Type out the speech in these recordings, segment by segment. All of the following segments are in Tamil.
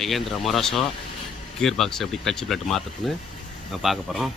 மகேந்திர மொராசோ கியர் பாக்ஸ் எப்படி கிளட்ச் பிளேட் மாற்றுறதுன்னு நம்ம பார்க்க போகிறோம்.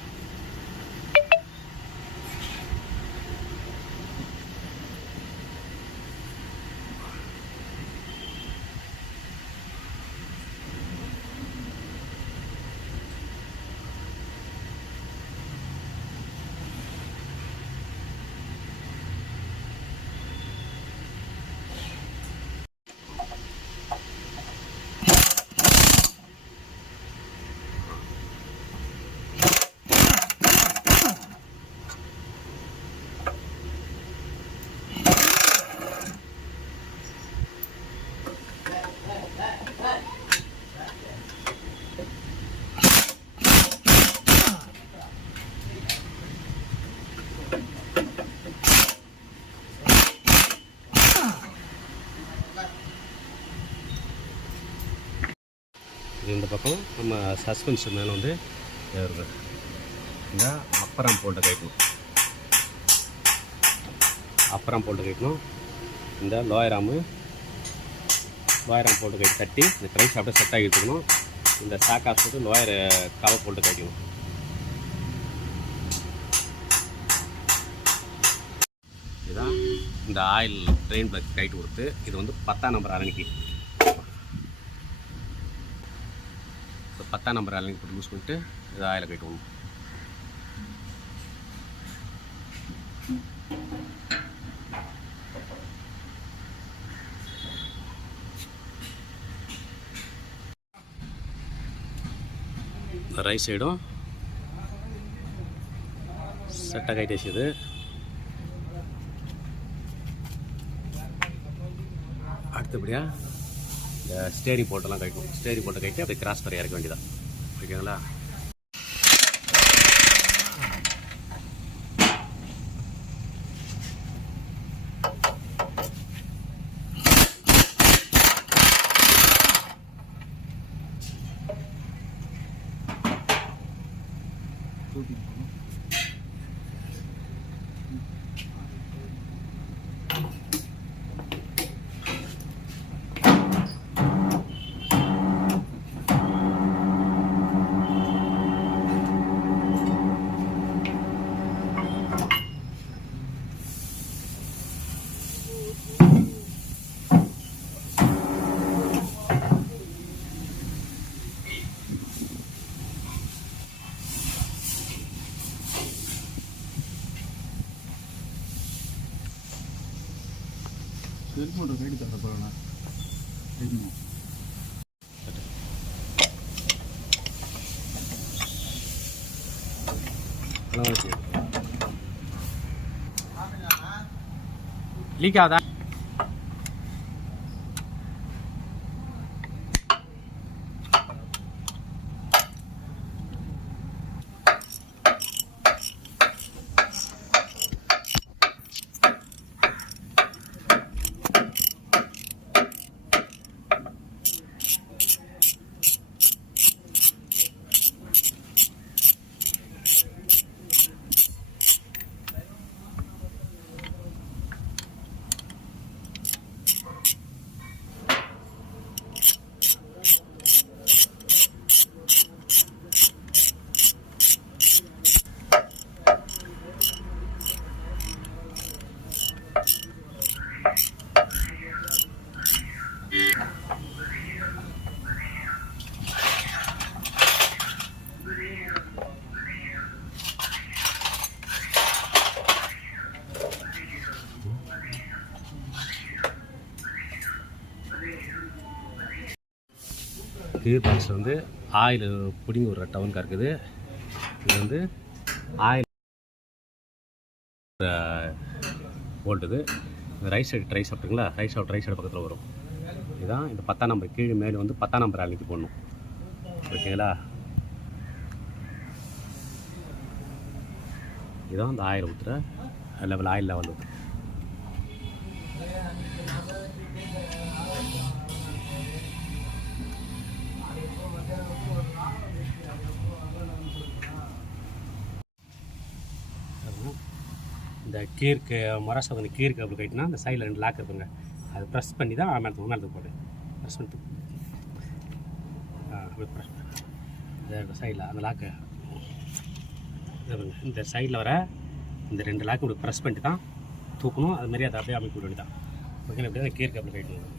இந்த பக்கம் நம்ம சஸ்பென்ஷன் மேலே வந்து ஏறுது. இந்த அப்பறம் போல்ட்டை கைட்டணும். இந்த லோயராம் போல்ட்டு கட்டி இந்த க்ரைஸ் அப்படியே செட் ஆகி எடுத்துக்கணும். இந்த சாக்காஸ் வந்து லோயர் கவர் போல்ட்டு கைக்கணும். இதுதான் இந்த ஆயில் ட்ரெயின் பிளக் கைட்டு கொடுத்து இது வந்து 10ஆம் நம்பர் அரணிக்கு 10ஆம் நம்பர் அலைன் போட்டு யூஸ் பண்ணிட்டு இது ஆயில கட்டுவோம். ரைட் சைடும் செட்டாக கைட்டேசிது. அடுத்தபடியாக இந்த ஸ்டேரிங் போட்டெல்லாம் கைட்டும். ஸ்டேரிங் போட்டை கைட்டு அப்படியே கிராஸ் பண்ணி இறக்க வேண்டியதான். ஓகேங்களா? செல்ஃபோன் கைடு தர போகிறேண்ணா. லீக் ஆகுதா? கியர் பாக்ஸில் வந்து ஆயில் பிடிங்கி ஒரு டவுன் இருக்குது. இது வந்து ஆயில் போல்ட்டுது. ரைட் சைடு ட்ரை சாப்பிட்டுங்களா? ரைட் சைடு பக்கத்தில் வரும். இதுதான் இந்த 10ஆம் நம்பர் கீழே மேலே வந்து 10ஆம் நம்பர் அன்னைக்கு போடணும். ஓகேங்களா? இதுதான் இந்த ஆயில் ஊற்றுற ஆயில் லெவல் ஊற்று. இந்த கீருக்கு மொராசோ வந்து கீருக்கு அப்படி கைட்டுனா அந்த சைடில் 2 லாக் இருக்குங்க. அதை ப்ரெஸ் பண்ணி தான் மேலே போடு. ப்ரெஸ் பண்ணிட்டு இந்த சைடில் அந்த லாக்கு இந்த சைடில் வர இந்த 2 லாக்கு இப்படி ப்ரெஸ் பண்ணிட்டு தான் தூக்கணும். அதுமாரி அதை அப்படியே அமைக்க வேண்டியது தான். ஓகே, அப்படியே அந்த கீருக்கு அப்படி ரைட் பண்ணுங்க.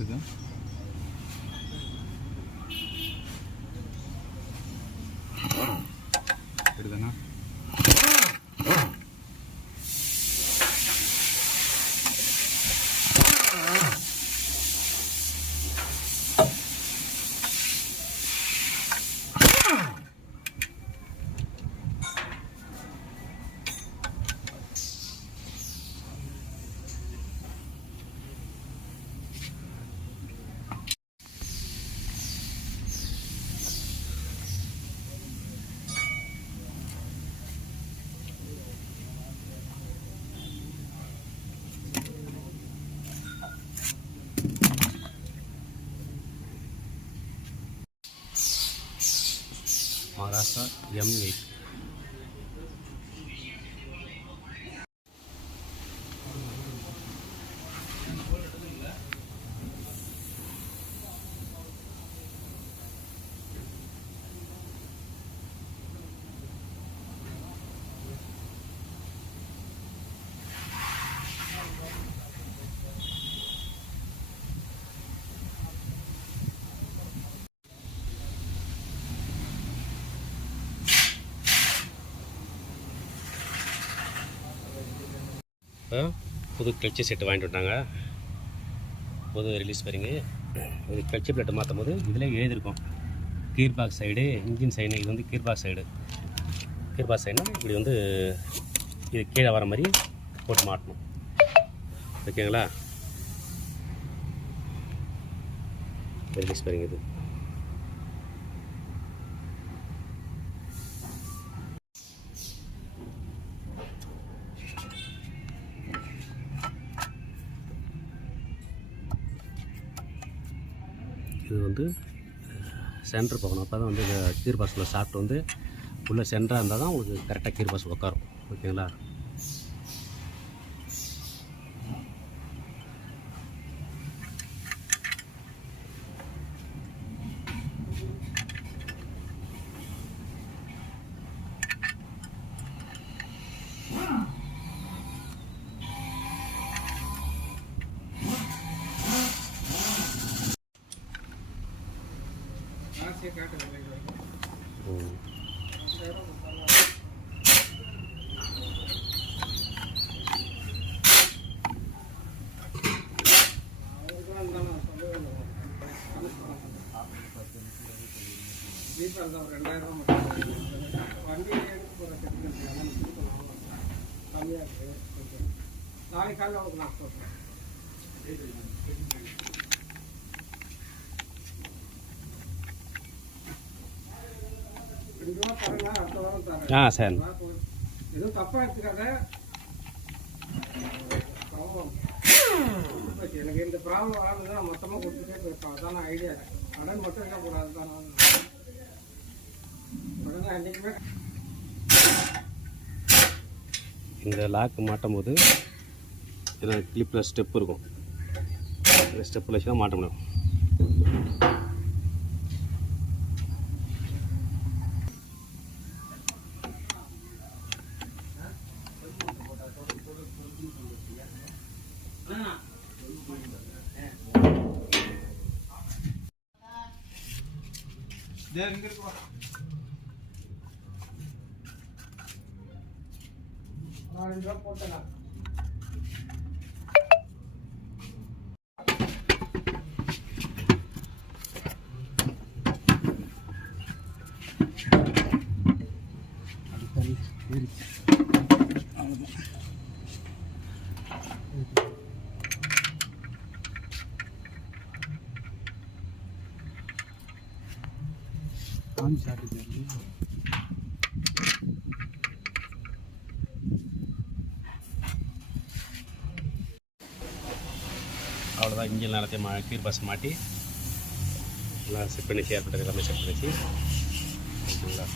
இதுதான் சரிதானா? மராசா M8. இப்போ புது கிளச்சி செட்டு வாங்கிட்டு வந்தாங்க. புது ரிலீஸ் பாருங்க. இது கிளச்சி பிளேட்டை மாற்றும் போது இதில் எழுதியிருக்கும் gear box side, engine side. இது வந்து gear box side. Gear box சைடுனா இப்படி வந்து இது கீழே வர மாதிரி போட்டு மாட்டணும். ஓகேங்களா? ரிலீஸ் பாருங்க. இது இது வந்து சென்டர் போகணும். அப்போ தான் வந்து இந்த கீர் பாக்ஸில் சாப்பிட்டு வந்து உள்ளே சென்டராக இருந்தால் தான் உங்களுக்கு கரெக்டாக கீர் பாக்ஸ் உட்காரும். ஓகேங்களா? நாளைக்கு காலையில் உங்களுக்கு நான் சொல்கிறேன். அடுத்த வாரம் தரேன். சரி. எதுவும் தப்பாக எடுத்துக்காத. எனக்கு இந்த ப்ராப்ளம் வராது தான் மொத்தமாக கொடுத்துட்டே போயிருக்கோம். அதான் ஐடியா. கடன் மட்டும் இருக்கக்கூடாது தான். உடனே அன்றைக்குமே இந்த லாக்கு மாட்டும் போது இதில் கிளிப்பில் ஸ்டெப் இருக்கும். இந்த ஸ்டெப்பில் வச்சு தான் மாட்ட முடியும். நான் 2 ரூபா போட்டேன். காஞ்சி சாப்பிட்டு அவ்வளோதான். இன்ஜின் எல்லாத்தையும் கீர் பாஸ் மாட்டி எல்லாம் செட் பண்ணி ஷேர் பண்ணுறது எல்லாமே செட் பண்ணிச்சு. ஓகேங்களா?